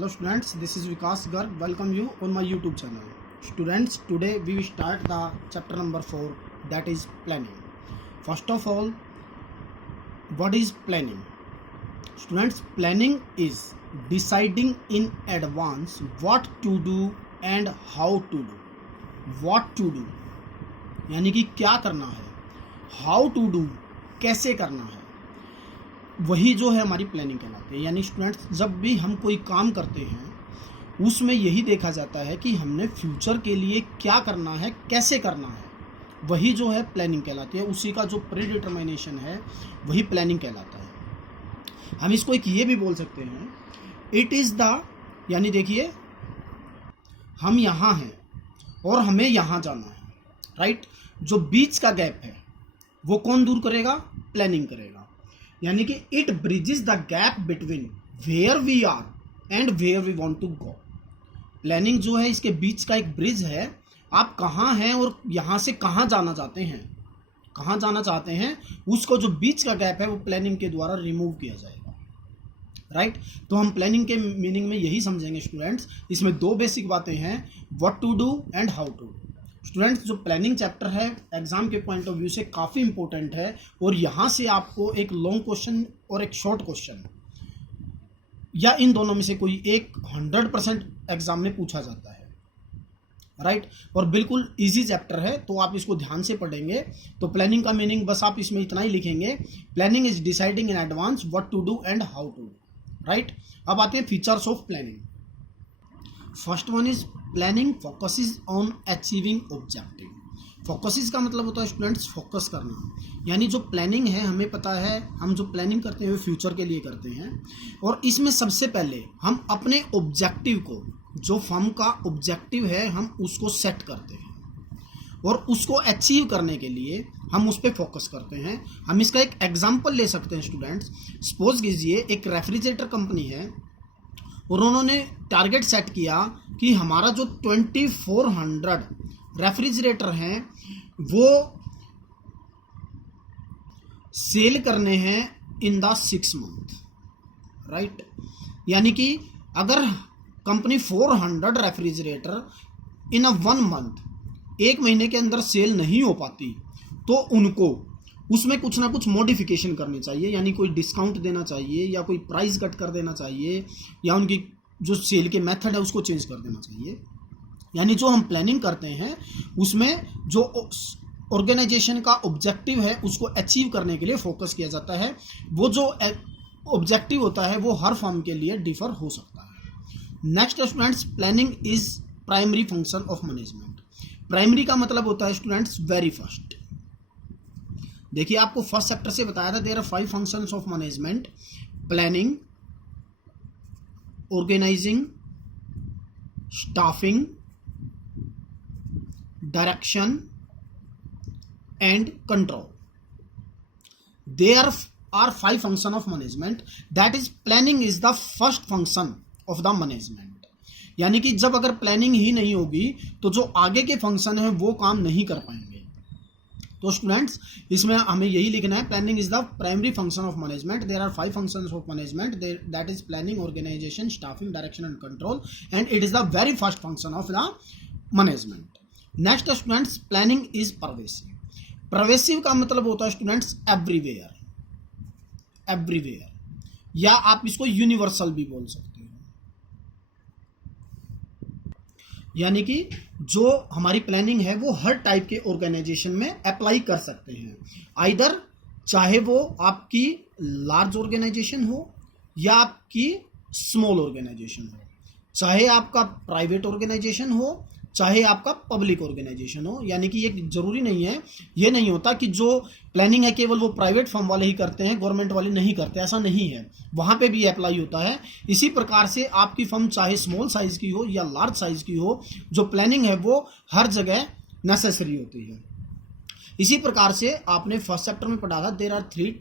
Hello students, this is Vikas Garg. Welcome you on my YouTube channel. Students, today we will start the chapter number 4, that is planning. First of all, what is planning? Students, planning is deciding in advance what to do and how to do. What to do यानी कि क्या करना है, how to do कैसे करना है, वही जो है हमारी प्लानिंग कहलाती है। यानी स्टूडेंट्स, जब भी हम कोई काम करते हैं उसमें यही देखा जाता है कि हमने फ्यूचर के लिए क्या करना है, कैसे करना है, वही जो है प्लानिंग कहलाती है। उसी का जो प्री डिटर्मिनेशन है वही प्लानिंग कहलाता है। हम इसको एक ये भी बोल सकते हैं, इट इज़ द, यानी देखिए हम यहाँ हैं और हमें यहाँ जाना है, राइट। जो बीच का गैप है वो कौन दूर करेगा? प्लानिंग करेगा। यानी कि it bridges the gap between where we are and where we want to go. Planning जो है इसके बीच का एक ब्रिज है। आप कहाँ हैं और यहाँ से कहाँ जाना चाहते हैं, कहाँ जाना चाहते हैं, उसको जो बीच का गैप है वो प्लानिंग के द्वारा रिमूव किया जाएगा, राइट। तो हम प्लानिंग के मीनिंग में यही समझेंगे स्टूडेंट्स। इसमें दो बेसिक बातें हैं, what to do and how to do. Students, जो प्लानिंग चैप्टर है एग्जाम के पॉइंट ऑफ व्यू से काफ़ी इंपॉर्टेंट है और यहाँ से आपको एक लॉन्ग क्वेश्चन और एक शॉर्ट क्वेश्चन या इन दोनों में से कोई एक 100% एग्जाम में पूछा जाता है, राइट। और बिल्कुल इजी चैप्टर है, तो आप इसको ध्यान से पढ़ेंगे तो प्लानिंग का मीनिंग बस आप इसमें इतना ही लिखेंगे, planning is deciding in advance what to do and how to do, right. अब आते हैं features of planning. First one is planning focuses on achieving objective. Focuses का मतलब होता है स्टूडेंट्स फोकस करना। यानी जो प्लानिंग है, हमें पता है हम जो प्लानिंग करते हैं वो फ्यूचर के लिए करते हैं और इसमें सबसे पहले हम अपने ऑब्जेक्टिव को, जो फर्म का ऑब्जेक्टिव है, हम उसको सेट करते हैं और उसको अचीव करने के लिए हम उस पर फोकस करते हैं। हम इसका एक एग्जाम्पल ले सकते हैं स्टूडेंट्स। सपोज कीजिए एक रेफ्रिजरेटर कंपनी है और उन्होंने टारगेट सेट किया कि हमारा जो 2400 रेफ्रिजरेटर हैं वो सेल करने हैं इन द 6 मंथ, राइट। यानी कि अगर कंपनी 400 रेफ्रिजरेटर इन अ 1 मंथ, 1 महीने के अंदर सेल नहीं हो पाती तो उनको उसमें कुछ ना कुछ मॉडिफिकेशन करनी चाहिए। यानी कोई डिस्काउंट देना चाहिए या कोई प्राइस कट कर देना चाहिए या उनकी जो सेल के मेथड है उसको चेंज कर देना चाहिए। यानी जो हम प्लानिंग करते हैं उसमें जो ऑर्गेनाइजेशन का ऑब्जेक्टिव है उसको अचीव करने के लिए फोकस किया जाता है। वो जो ऑब्जेक्टिव होता है वो हर फर्म के लिए डिफर हो सकता है। Next students, planning is primary function of management. Primary का मतलब होता है स्टूडेंट्स वेरी फर्स्ट। देखिए आपको फर्स्ट चैप्टर से बताया था, there are 5 functions of management: planning, organising, staffing, direction and control. There are 5 function of management, that is planning is the first function of the management. यानी कि जब अगर planning ही नहीं होगी तो जो आगे के फंक्शन है वो काम नहीं कर पाएंगे। तो स्टूडेंट्स, इसमें हमें यही लिखना है, planning is the primary function of management. There are 5 functions of management, that is planning, organisation, staffing, direction and control, and it is the very first function of the management. Next students, planning is pervasive. Pervasive का मतलब होता है students everywhere, everywhere, या आप इसको universal भी बोल सकते हो। यानी कि जो हमारी प्लानिंग है वो हर टाइप के ऑर्गेनाइजेशन में अप्लाई कर सकते हैं। आइदर चाहे वो आपकी लार्ज ऑर्गेनाइजेशन हो या आपकी स्मॉल ऑर्गेनाइजेशन हो, चाहे आपका प्राइवेट ऑर्गेनाइजेशन हो चाहे आपका पब्लिक ऑर्गेनाइजेशन हो। यानी कि ये जरूरी नहीं है, ये नहीं होता कि जो प्लानिंग है केवल वो प्राइवेट फर्म वाले ही करते हैं, गवर्नमेंट वाले नहीं करते, ऐसा नहीं है, वहाँ पे भी अप्लाई होता है। इसी प्रकार से आपकी फर्म चाहे स्मॉल साइज की हो या लार्ज साइज की हो, जो प्लानिंग है वो हर जगह नेसेसरी होती है। इसी प्रकार से आपने फर्स्ट चैप्टर में पढ़ा था, there are 3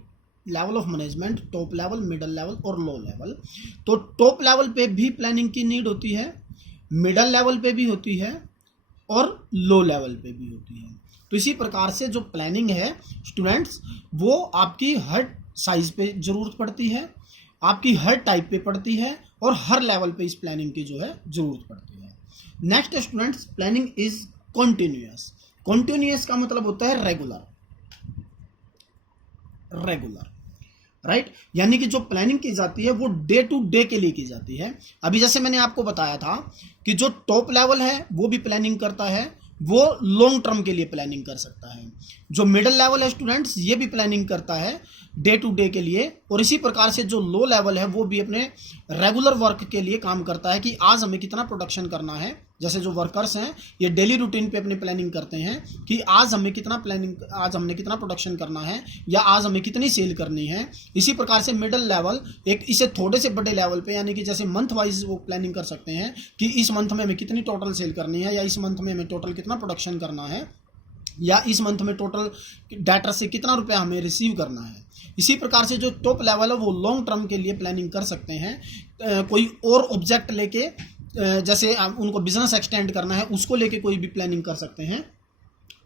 level of management: top level, middle level और लो लेवल। तो टॉप लेवल पे भी प्लानिंग की नीड होती है, मिडल लेवल पे भी होती है और लो लेवल पे भी होती है। तो इसी प्रकार से जो प्लानिंग है स्टूडेंट्स वो आपकी हर साइज पे ज़रूरत पड़ती है, आपकी हर टाइप पे पड़ती है और हर लेवल पे इस प्लानिंग की जो है जरूरत पड़ती है। Next students, planning is continuous. Continuous का मतलब होता है रेगुलर, राइट। यानी कि जो प्लानिंग की जाती है वो डे टू डे के लिए की जाती है। अभी जैसे मैंने आपको बताया था कि जो टॉप लेवल है वो भी प्लानिंग करता है, वो लॉन्ग टर्म के लिए प्लानिंग कर सकता है। जो मिडिल लेवल है स्टूडेंट्स, ये भी प्लानिंग करता है डे टू डे के लिए, और इसी प्रकार से जो लो लेवल है वो भी अपने रेगुलर वर्क के लिए काम करता है कि आज हमें कितना प्रोडक्शन करना है। जैसे जो वर्कर्स हैं ये डेली रूटीन पे अपनी प्लानिंग करते हैं कि आज हमने कितना प्रोडक्शन करना है या आज हमें कितनी सेल करनी है। इसी प्रकार से मिडिल लेवल एक इसे थोड़े से बड़े लेवल पे, यानी कि जैसे मंथ वाइज वो प्लानिंग कर सकते हैं कि इस मंथ में हमें कितनी टोटल सेल करनी है, या इस मंथ में हमें टोटल कितना प्रोडक्शन करना है, या इस मंथ में टोटल डाटा से कितना रुपया हमें रिसीव करना है। इसी प्रकार से जो टॉप लेवल है वो लॉन्ग टर्म के लिए प्लानिंग कर सकते हैं। कोई और ऑब्जेक्ट लेके, जैसे उनको बिजनेस एक्सटेंड करना है उसको लेके कोई भी प्लानिंग कर सकते हैं।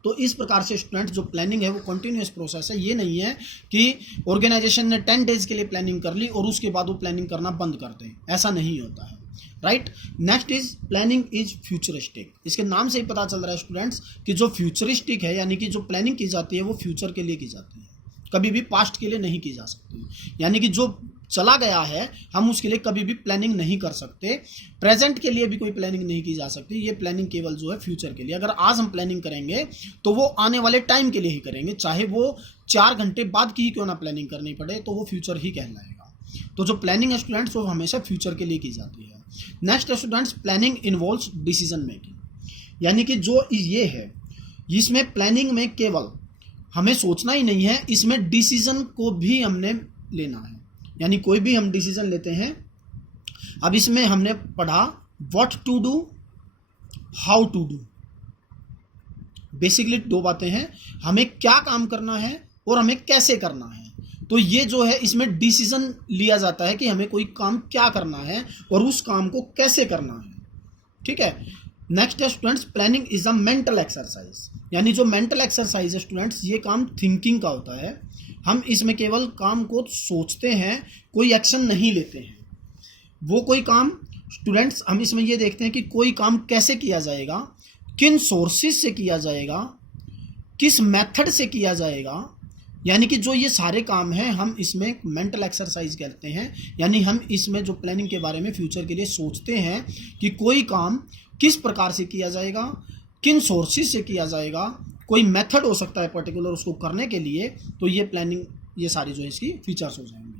तो इस प्रकार से स्टूडेंट जो प्लानिंग है वो कंटिन्यूअस प्रोसेस है। ये नहीं है कि ऑर्गेनाइजेशन ने 10 डेज के लिए प्लानिंग कर ली और उसके बाद वो प्लानिंग करना बंद कर दें, ऐसा नहीं होता है, right. Next is planning is futuristic. इसके नाम से ही पता चल रहा है स्टूडेंट्स कि जो फ्यूचरिस्टिक है, यानी कि जो प्लानिंग की जाती है वो फ्यूचर के लिए की जाती है, कभी भी पास्ट के लिए नहीं की जा सकती। यानी कि जो चला गया है हम उसके लिए कभी भी प्लानिंग नहीं कर सकते, प्रेजेंट के लिए भी कोई प्लानिंग नहीं की जा सकती। ये प्लानिंग केवल जो है फ्यूचर के लिए। अगर आज हम प्लानिंग करेंगे तो वो आने वाले टाइम के लिए ही करेंगे, चाहे वो 4 घंटे बाद की ही क्यों ना प्लानिंग करनी पड़े, तो वो फ्यूचर ही कहलाएगा। तो जो प्लानिंग है स्टूडेंट्स वो हमेशा फ्यूचर के लिए की जाती है। Next students, planning involves decision making. यानी कि जो ये है इसमें प्लानिंग में केवल हमें सोचना ही नहीं है, इसमें डिसीजन को भी हमने लेना है। यानी कोई भी हम डिसीजन लेते हैं, अब इसमें हमने पढ़ा what to do, how to do. Basically 2 बातें हैं, हमें क्या काम करना है और हमें कैसे करना है। तो ये जो है इसमें डिसीजन लिया जाता है कि हमें कोई काम क्या करना है और उस काम को कैसे करना है, ठीक है। नेक्स्ट है students, planning is a mental exercise. यानी जो मेंटल एक्सरसाइज है स्टूडेंट्स, ये काम थिंकिंग का होता है। हम इसमें केवल काम को सोचते हैं, कोई एक्शन नहीं लेते हैं। वो कोई काम स्टूडेंट्स हम इसमें ये देखते हैं कि कोई काम कैसे किया जाएगा, किन सोर्सेज से किया जाएगा, किस मेथड से किया जाएगा। यानी कि जो ये सारे काम हैं हम इसमें मेंटल एक्सरसाइज कहते हैं। यानी हम इसमें जो प्लानिंग के बारे में फ्यूचर के लिए सोचते हैं कि कोई काम किस प्रकार से किया जाएगा, किन सोर्सेज से किया जाएगा, कोई मेथड हो सकता है पर्टिकुलर उसको करने के लिए। तो ये प्लानिंग, ये सारी जो है इसकी फीचर्स हो जाएंगे।